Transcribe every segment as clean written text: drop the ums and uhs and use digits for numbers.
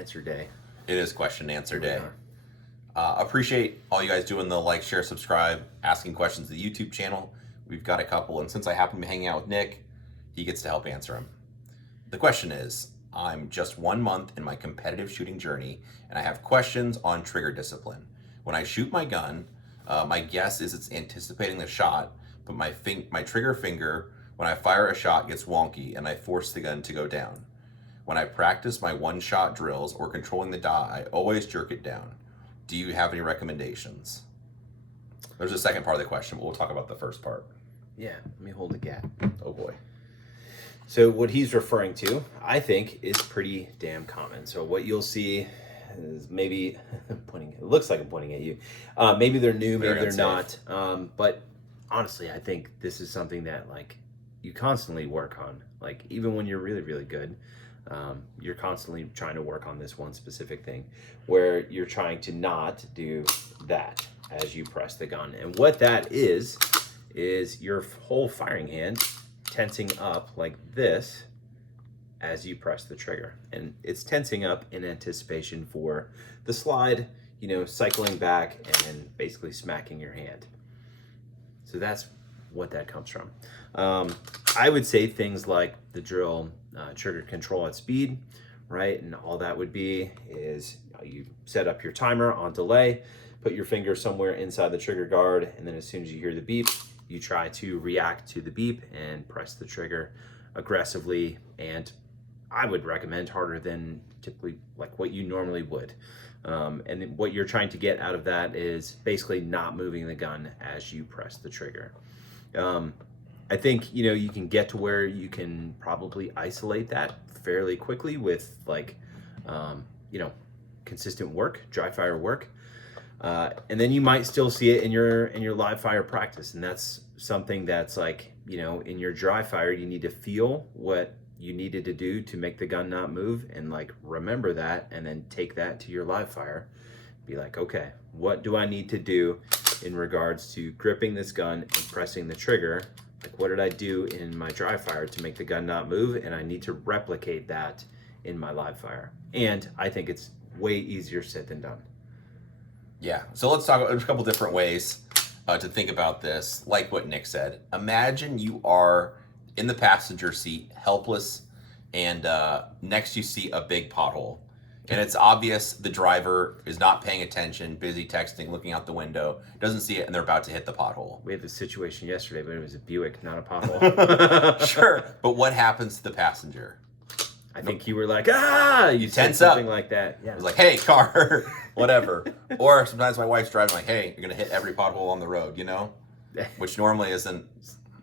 answer day. It is question and answer day. are. Appreciate all you guys doing the like, share, subscribe, asking questions to the YouTube channel. We've got a couple, and since I happen to be hanging out with Nick, he gets to help answer them. The question is, I'm just 1 month in my competitive shooting journey, and I have questions on trigger discipline. When I shoot my gun, my guess is it's anticipating the shot, but my trigger finger, when I fire a shot, gets wonky, and I force the gun to go down. When I practice my one-shot drills or controlling the dot, I always jerk it down. Do you have any recommendations? There's a second part of the question, but we'll talk about the first part. Yeah, let me hold the gap. Oh boy. So what he's referring to, I think, is pretty damn common. So what you'll see is maybe pointing. It looks like I'm pointing at you. Maybe they're new, maybe they're not. But honestly, I think this is something that like you constantly work on. Like even when you're really, really good, you're constantly trying to work on this one specific thing, where you're trying to not do that as you press the gun. And what that is your whole firing hand tensing up like this as you press the trigger, and it's tensing up in anticipation for the slide, cycling back and basically smacking your hand. So that's what that comes from. I would say things like the drill, trigger control at speed, right? And all that would be is you set up your timer on delay, put your finger somewhere inside the trigger guard, and then as soon as you hear the beep, you try to react to the beep and press the trigger aggressively, and I would recommend harder than typically like what you normally would. And then what you're trying to get out of that is basically not moving the gun as you press the trigger. I think, you can get to where you can probably isolate that fairly quickly with like, consistent work, dry fire work. And then you might still see it in your live fire practice. And that's something that's like, in your dry fire, you need to feel what you needed to do to make the gun not move and like remember that, and then take that to your live fire. Be like, okay, what do I need to do in regards to gripping this gun and pressing the trigger? Like, what did I do in my dry fire to make the gun not move? And I need to replicate that in my live fire. And I think it's way easier said than done. Yeah, so let's talk about a couple different ways to think about this. Like what Nick said, imagine you are in the passenger seat, helpless, and next you see a big pothole. And it's obvious the driver is not paying attention, busy texting, looking out the window, doesn't see it, and they're about to hit the pothole. We had this situation yesterday, but it was a Buick, not a pothole. Sure, but what happens to the passenger? I think you were like, you tense said something up. like that. Yeah. It was like, hey, car, whatever. Or sometimes my wife's driving like, hey, you're going to hit every pothole on the road, Which normally isn't.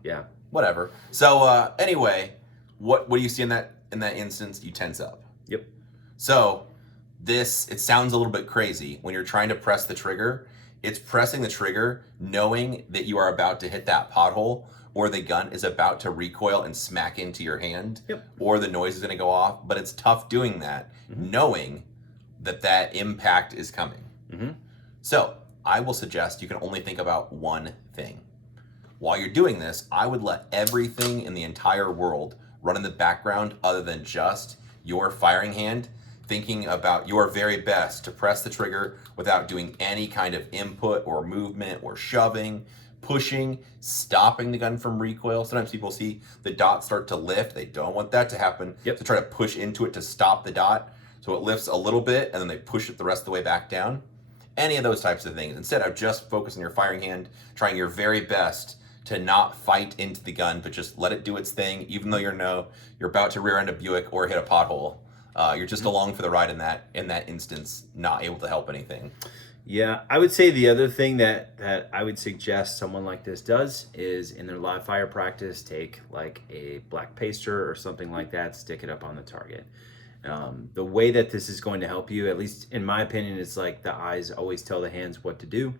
Yeah. Whatever. So anyway, what do you see in that instance? You tense up. Yep. So it sounds a little bit crazy when you're trying to press the trigger. It's pressing the trigger knowing that you are about to hit that pothole, or the gun is about to recoil and smack into your hand, yep, or the noise is going to go off. But it's tough doing that, knowing that impact is coming. Mm-hmm. So I will suggest you can only think about one thing. While you're doing this, I would let everything in the entire world run in the background other than just your firing hand, thinking about your very best to press the trigger without doing any kind of input or movement or shoving, pushing, stopping the gun from recoil. Sometimes people see the dot start to lift. They don't want that to happen. Yep. So try to push into it to stop the dot. So it lifts a little bit and then they push it the rest of the way back down. Any of those types of things. Instead of just focusing your firing hand, trying your very best to not fight into the gun, but just let it do its thing, even though you're about to rear end a Buick or hit a pothole. You're just along for the ride in that instance, not able to help anything. Yeah, I would say the other thing that I would suggest someone like this does is in their live fire practice, take like a black paster or something like that, stick it up on the target. The way that this is going to help you, at least in my opinion, it's like the eyes always tell the hands what to do.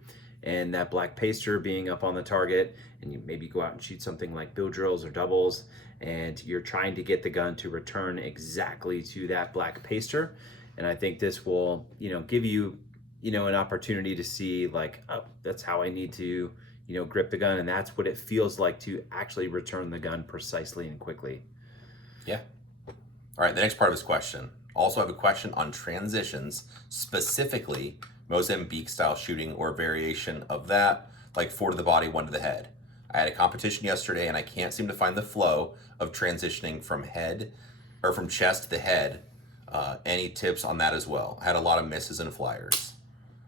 And that black paster being up on the target, and you maybe go out and shoot something like bill drills or doubles, and you're trying to get the gun to return exactly to that black paster. And I think this will, give you, an opportunity to see like, oh, that's how I need to, grip the gun. And that's what it feels like to actually return the gun precisely and quickly. Yeah. All right. The next part of his question Also have a question on transitions, specifically Mozambique style shooting or variation of that, like 4 to the body, 1 to the head. I had a competition yesterday and I can't seem to find the flow of transitioning from head or from chest to the head. Any tips on that as well? I had a lot of misses and flyers.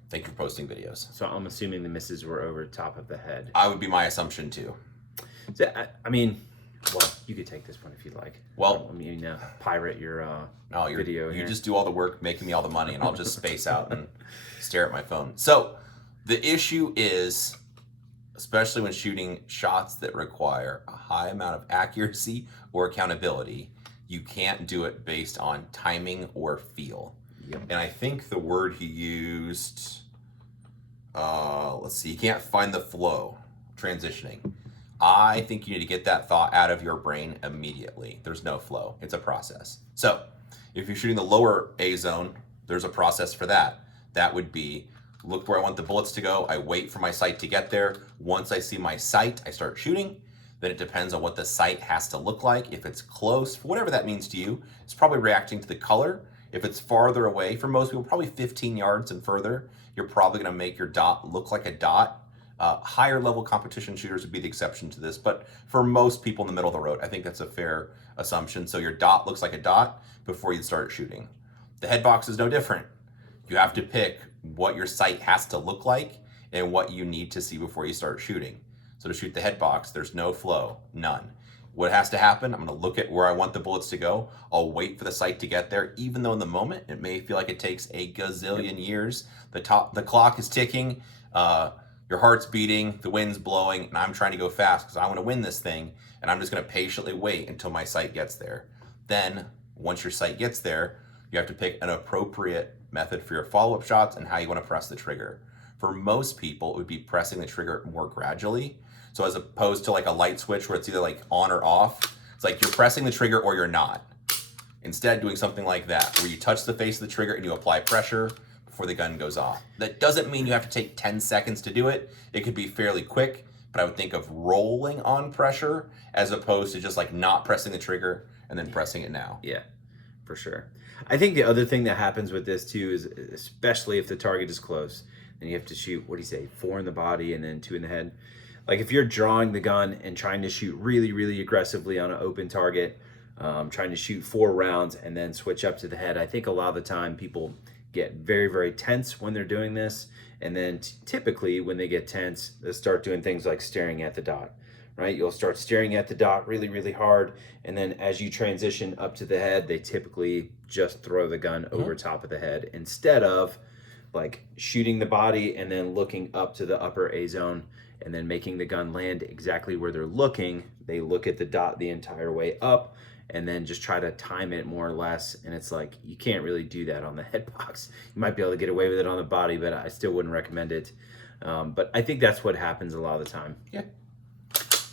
Thank you for posting videos. So I'm assuming the misses were over top of the head. I would be my assumption too. So, I mean, well, you could take this one if you'd like. Well, I mean, pirate your no, video you here. just do all the work, making me all the money, and I'll just space out and stare at my phone. So the issue is, especially when shooting shots that require a high amount of accuracy or accountability, you can't do it based on timing or feel. Yep. And I think the word he used, let's see, you can't find the flow, transitioning. I think you need to get that thought out of your brain immediately. There's no flow. It's a process. So if you're shooting the lower A zone, there's a process for that. That would be, look where I want the bullets to go. I wait for my sight to get there. Once I see my sight, I start shooting. Then it depends on what the sight has to look like. If it's close, whatever that means to you, it's probably reacting to the color. If it's farther away, for most people, probably 15 yards and further, you're probably gonna make your dot look like a dot. Higher level competition shooters would be the exception to this, but for most people in the middle of the road, I think that's a fair assumption. So your dot looks like a dot before you start shooting. The head box is no different. You have to pick what your sight has to look like and what you need to see before you start shooting. So to shoot the head box, there's no flow, none. What has to happen, I'm gonna look at where I want the bullets to go. I'll wait for the sight to get there, even though in the moment, it may feel like it takes a gazillion years. The clock is ticking, your heart's beating, the wind's blowing, and I'm trying to go fast because I want to win this thing, and I'm just going to patiently wait until my sight gets there. Then, once your sight gets there, you have to pick an appropriate method for your follow-up shots and how you want to press the trigger. For most people, it would be pressing the trigger more gradually. So as opposed to like a light switch where it's either like on or off, it's like you're pressing the trigger or you're not. Instead, doing something like that, where you touch the face of the trigger and you apply pressure before the gun goes off. That doesn't mean you have to take 10 seconds to do it. It could be fairly quick, but I would think of rolling on pressure as opposed to just like not pressing the trigger and then pressing it now. Yeah, for sure. I think the other thing that happens with this too is, especially if the target is close, then you have to shoot, what do you say, 4 in the body and then 2 in the head. Like if you're drawing the gun and trying to shoot really, really aggressively on an open target, trying to shoot 4 rounds and then switch up to the head, I think a lot of the time people get very, very tense when they're doing this. And then typically when they get tense, they start doing things like staring at the dot, right? You'll start staring at the dot really, really hard. And then as you transition up to the head, they typically just throw the gun over top of the head instead of like shooting the body and then looking up to the upper A zone and then making the gun land exactly where they're looking. They look at the dot the entire way up and then just try to time it more or less. And it's like, you can't really do that on the head box. You might be able to get away with it on the body, but I still wouldn't recommend it. But I think that's what happens a lot of the time. Yeah.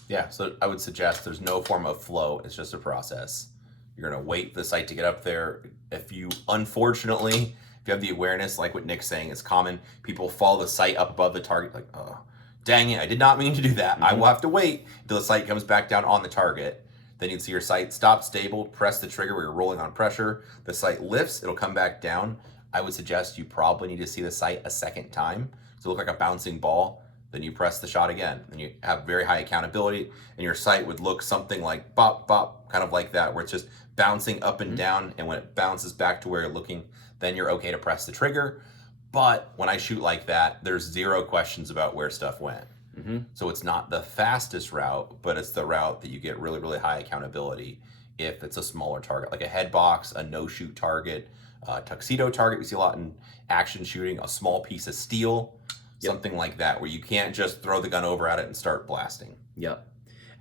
Yeah, so I would suggest there's no form of flow. It's just a process. You're gonna wait for the sight to get up there. If you, unfortunately, if you have the awareness, like what Nick's saying, it's common. People follow the sight up above the target, like, oh, dang it, I did not mean to do that. I will have to wait until the sight comes back down on the target. Then you'd see your sight stop stable, press the trigger where you're rolling on pressure. The sight lifts, it'll come back down. I would suggest you probably need to see the sight a second time to look like a bouncing ball. Then you press the shot again. And you have very high accountability, and your sight would look something like bop, bop, kind of like that, where it's just bouncing up and down, and when it bounces back to where you're looking, then you're okay to press the trigger. But when I shoot like that, there's 0 questions about where stuff went. So it's not the fastest route, but it's the route that you get really, really high accountability if it's a smaller target, like a head box, a no-shoot target, a tuxedo target we see a lot in action shooting, a small piece of steel, something like that, where you can't just throw the gun over at it and start blasting. Yep.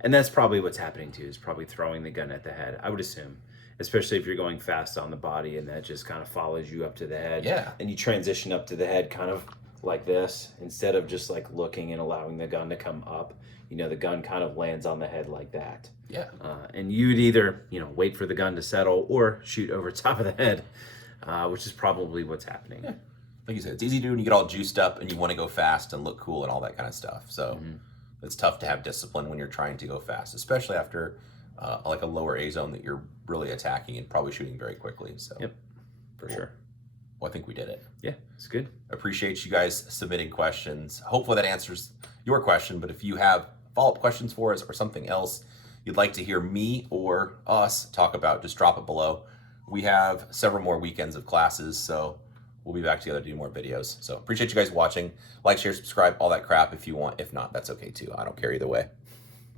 And that's probably what's happening too, is probably throwing the gun at the head, I would assume. Especially if you're going fast on the body and that just kind of follows you up to the head. Yeah. And you transition up to the head kind of like this, instead of just like looking and allowing the gun to come up. You know, the gun kind of lands on the head like that. Yeah. And you'd either, wait for the gun to settle or shoot over top of the head, which is probably what's happening. Yeah. Like you said, it's easy to do when you get all juiced up and you want to go fast and look cool and all that kind of stuff. So it's tough to have discipline when you're trying to go fast, especially after like a lower A zone that you're really attacking and probably shooting very quickly. So. Yep. For sure. Well, I think we did it. Yeah, it's good. Appreciate you guys submitting questions. Hopefully that answers your question. But if you have follow-up questions for us or something else you'd like to hear me or us talk about, just drop it below. We have several more weekends of classes, so we'll be back together to do more videos. So appreciate you guys watching. Like, share, subscribe, all that crap if you want. If not, that's okay too. I don't care either way.